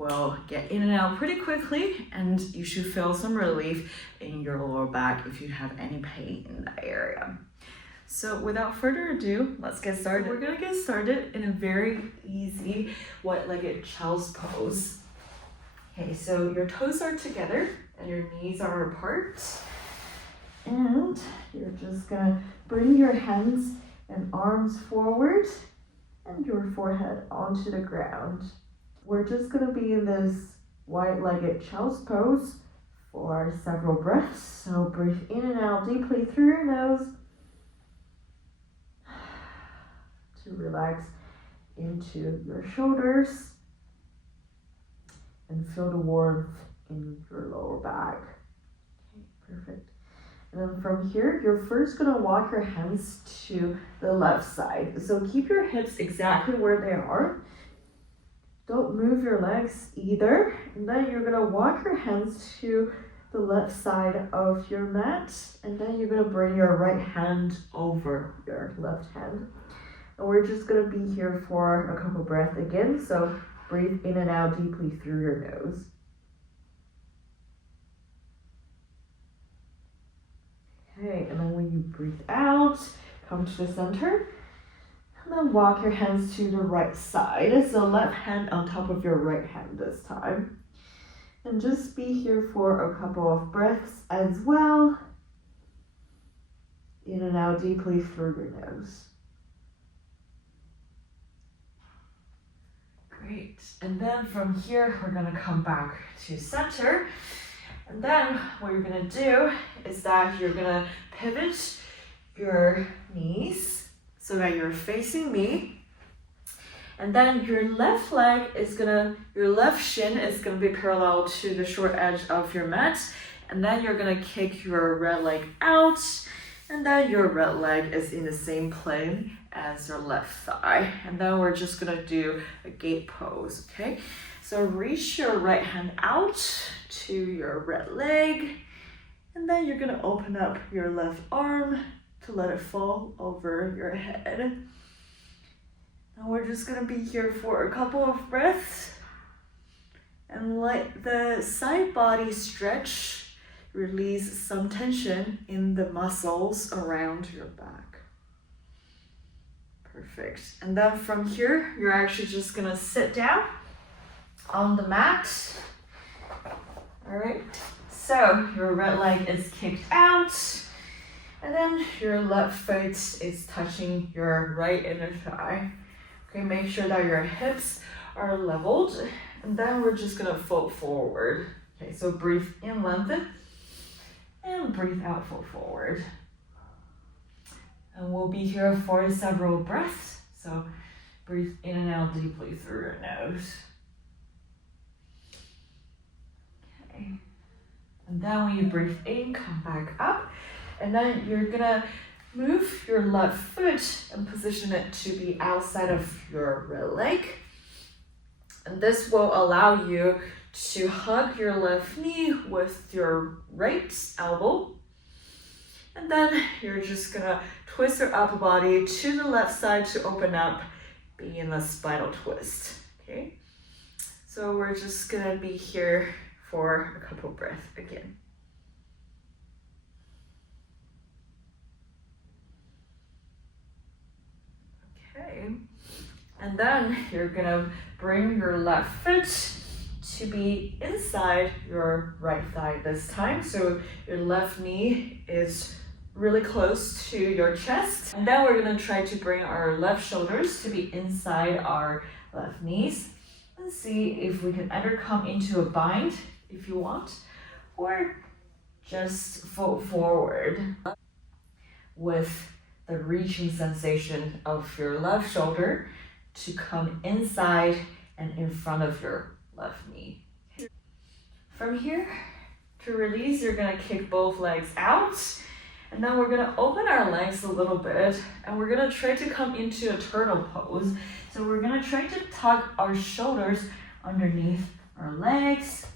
will get in and out pretty quickly, and you should feel some relief in your lower back if you have any pain in that area. So without further ado, let's get started. So we're gonna get started in a very easy wide-legged child's pose. Okay, so your toes are together and your knees are apart. And you're just gonna bring your hands and arms forward and your forehead onto the ground. We're just gonna be in this wide-legged child's pose for several breaths. So breathe in and out deeply through your nose to relax into your shoulders and feel the warmth in your lower back. Okay, perfect. And then from here, you're first gonna walk your hands to the left side. So keep your hips exactly where they are. Don't move your legs either. And then you're gonna walk your hands to the left side of your mat. And then you're gonna bring your right hand over your left hand. And we're just gonna be here for a couple breaths again. So breathe in and out deeply through your nose. Okay, and then when you breathe out, come to the center, and then walk your hands to the right side. So left hand on top of your right hand this time. And just be here for a couple of breaths as well. In and out deeply through your nose. Great, and then from here, we're gonna come back to center. And then what you're gonna do is that you're gonna pivot your knees so that you're facing me. And then your left leg is your left shin is gonna be parallel to the short edge of your mat. And then you're gonna kick your right leg out. And then your right leg is in the same plane as your left thigh. And then we're just gonna do a gate pose, okay? So reach your right hand out to your right leg, and then you're gonna open up your left arm to let it fall over your head. Now we're just gonna be here for a couple of breaths and let the side body stretch, release some tension in the muscles around your back. Perfect. And then from here, you're actually just gonna sit down on the mat. All right, so your right leg is kicked out, and then your left foot is touching your right inner thigh. Okay, make sure that your hips are leveled, and then we're just gonna fold forward. Okay, so breathe in, lengthen, and breathe out, fold forward. And we'll be here for several breaths, so breathe in and out deeply through your nose. Okay. And then when you breathe in, come back up, and then you're gonna move your left foot and position it to be outside of your right leg. And this will allow you to hug your left knee with your right elbow. And then you're just gonna twist your upper body to the left side to open up, being in a spinal twist, okay? So we're just gonna be here for a couple breaths again. Okay, and then you're gonna bring your left foot to be inside your right thigh this time. So your left knee is really close to your chest. And then we're gonna try to bring our left shoulders to be inside our left knees. And see if we can either come into a bind if you want, or just fold forward with the reaching sensation of your left shoulder to come inside and in front of your left knee. From here, to release, you're gonna kick both legs out, and then we're gonna open our legs a little bit, and we're gonna try to come into a turtle pose. So we're gonna try to tuck our shoulders underneath our legs.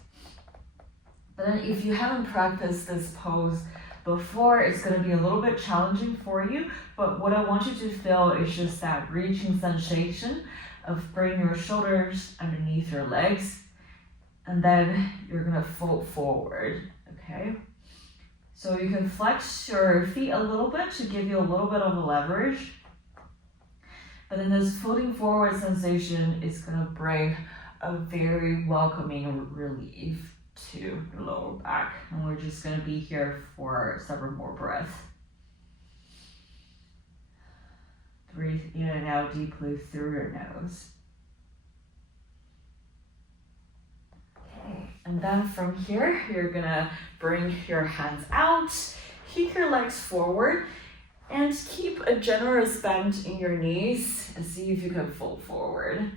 But then if you haven't practiced this pose before, it's gonna be a little bit challenging for you, but what I want you to feel is just that reaching sensation of bringing your shoulders underneath your legs And then you're gonna fold forward, okay? So you can flex your feet a little bit to give you a little bit of a leverage. But then this folding forward sensation is gonna bring a very welcoming relief to your lower back. And we're just gonna be here for several more breaths. Breathe in and out deeply through your nose. Okay, and then from here, you're gonna bring your hands out, kick your legs forward, and keep a generous bend in your knees and see if you can fold forward.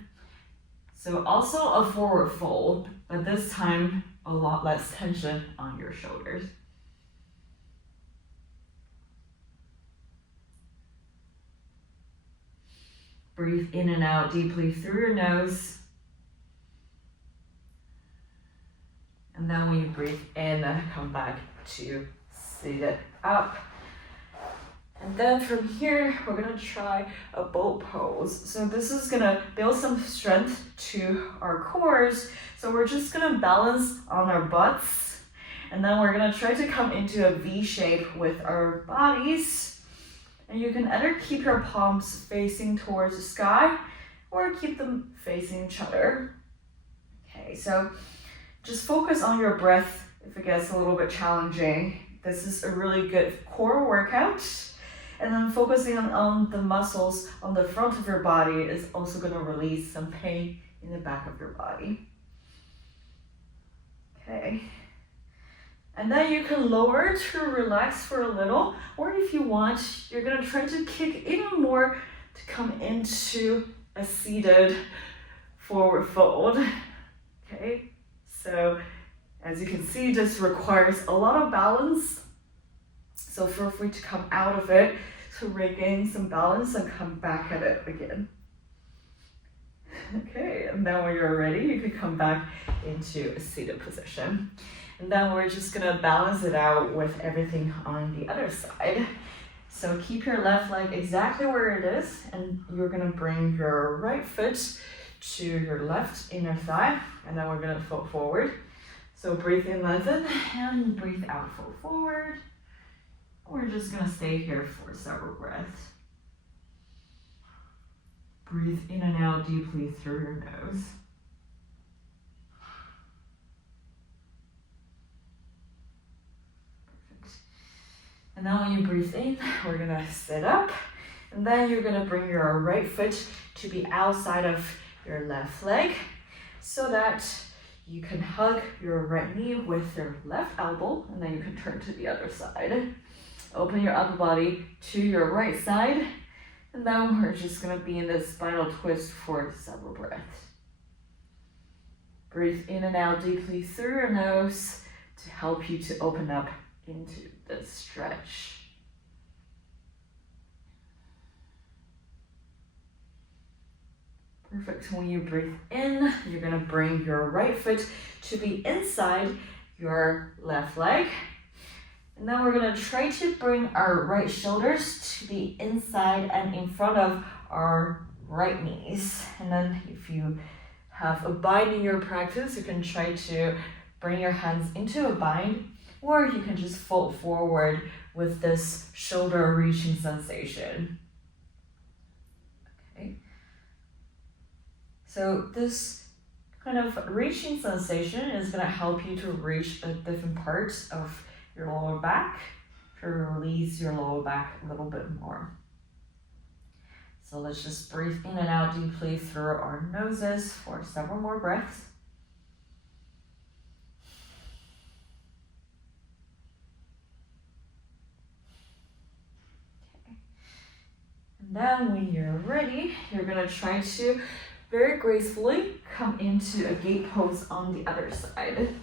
So also a forward fold, but this time a lot less tension on your shoulders. Breathe in and out deeply through your nose. And then when you breathe in, come back to seated up. And then from here, we're gonna try a boat pose. So this is gonna build some strength to our cores. So we're just gonna balance on our butts. And then we're gonna try to come into a V shape with our bodies. And you can either keep your palms facing towards the sky or keep them facing each other. Okay, so just focus on your breath if it gets a little bit challenging. This is a really good core workout. And then focusing on the muscles on the front of your body is also going to release some pain in the back of your body. Okay. And then you can lower to relax for a little, or if you want, you're going to try to kick even more to come into a seated forward fold. Okay. So as you can see, this requires a lot of balance. So feel free to come out of it to regain some balance and come back at it again. Okay, and then when you're ready, you can come back into a seated position. And then we're just gonna balance it out with everything on the other side. So keep your left leg exactly where it is, and you're gonna bring your right foot to your left inner thigh, and then we're gonna fold forward. So breathe in, lengthen, and breathe out, fold forward. We're just gonna stay here for several breaths. Breathe in and out deeply through your nose. Perfect. And now when you breathe in, we're gonna sit up, and then you're gonna bring your right foot to be outside of your left leg so that you can hug your right knee with your left elbow, and then you can turn to the other side. Open your upper body to your right side, and then we're just gonna be in this spinal twist for several breaths. Breathe in and out deeply through your nose to help you to open up into this stretch. Perfect. When you breathe in, you're gonna bring your right foot to be inside your left leg. And then we're gonna try to bring our right shoulders to be inside and in front of our right knees. And then if you have a bind in your practice, you can try to bring your hands into a bind, or you can just fold forward with this shoulder reaching sensation. Okay. So this kind of reaching sensation is gonna help you to reach a different parts of your lower back to release your lower back a little bit more. So let's just breathe in and out deeply through our noses for several more breaths. Okay. And then when you're ready, you're gonna try to very gracefully come into a gate pose on the other side.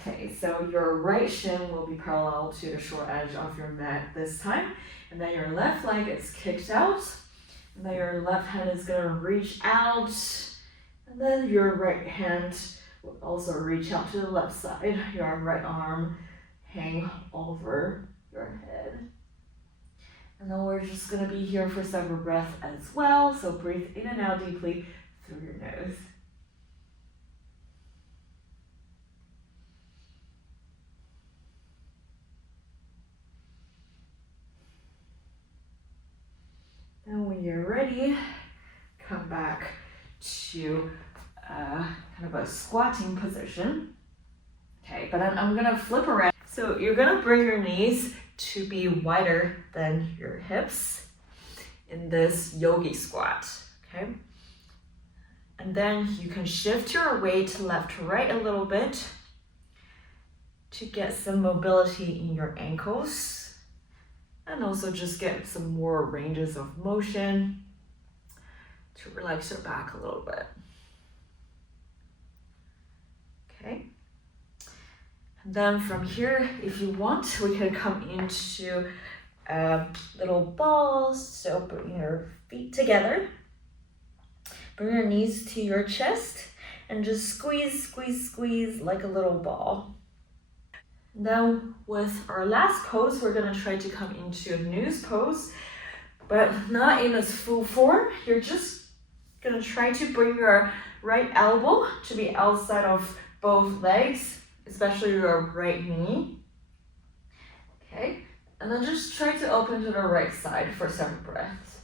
Okay, so your right shin will be parallel to the short edge of your mat this time. And then your left leg is kicked out. And then your left hand is gonna reach out. And then your right hand will also reach out to the left side. Your right arm hang over your head. And then we're just gonna be here for several breaths as well. So breathe in and out deeply through your nose. ready, come back to kind of a squatting position. Okay, but then I'm gonna flip around. So you're gonna bring your knees to be wider than your hips in this yogi squat, okay? And then you can shift your weight left to right a little bit to get some mobility in your ankles and also just get some more ranges of motion to relax your back a little bit. Okay. And then from here, if you want, we can come into little balls. So bring your feet together. Bring your knees to your chest and just squeeze, squeeze, squeeze like a little ball. Now with our last pose, we're gonna try to come into a noose pose, but not in its full form. You're just gonna try to bring your right elbow to be outside of both legs, especially your right knee. Okay, and then just try to open to the right side for several breaths.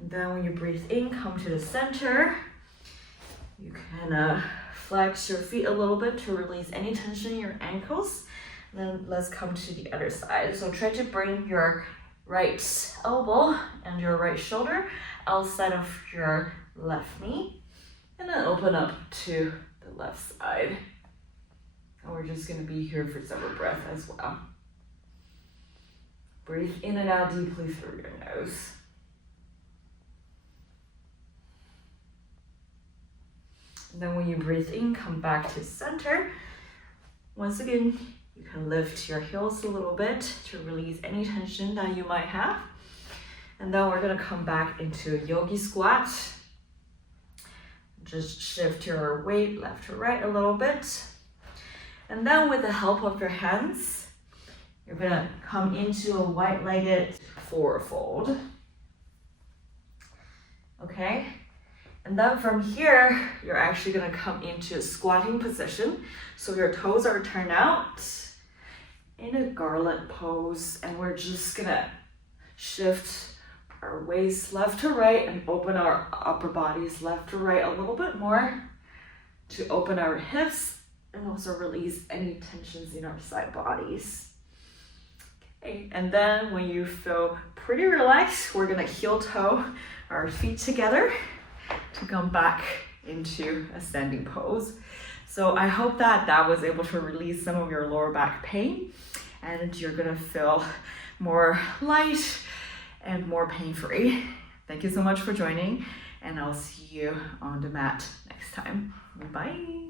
And then when you breathe in, come to the center. You can flex your feet a little bit to release any tension in your ankles. And then let's come to the other side. So try to bring your right elbow and your right shoulder outside of your left knee. And then open up to the left side. And we're just gonna be here for several breaths as well. Breathe in and out deeply through your nose. And then when you breathe in, come back to center. Once again, you can lift your heels a little bit to release any tension that you might have. And then we're gonna come back into a yogi squat. Just shift your weight left to right a little bit. And then with the help of your hands, you're gonna come into a wide-legged forward fold. Okay? And then from here, you're actually gonna come into a squatting position. So your toes are turned out in a garland pose, and we're just gonna shift our waist left to right and open our upper bodies left to right a little bit more to open our hips and also release any tensions in our side bodies. Okay, and then when you feel pretty relaxed, we're gonna heel toe our feet together to come back into a standing pose. So I hope that was able to release some of your lower back pain, and you're gonna feel more light and more pain-free. Thank you so much for joining, and I'll see you on the mat next time. Bye.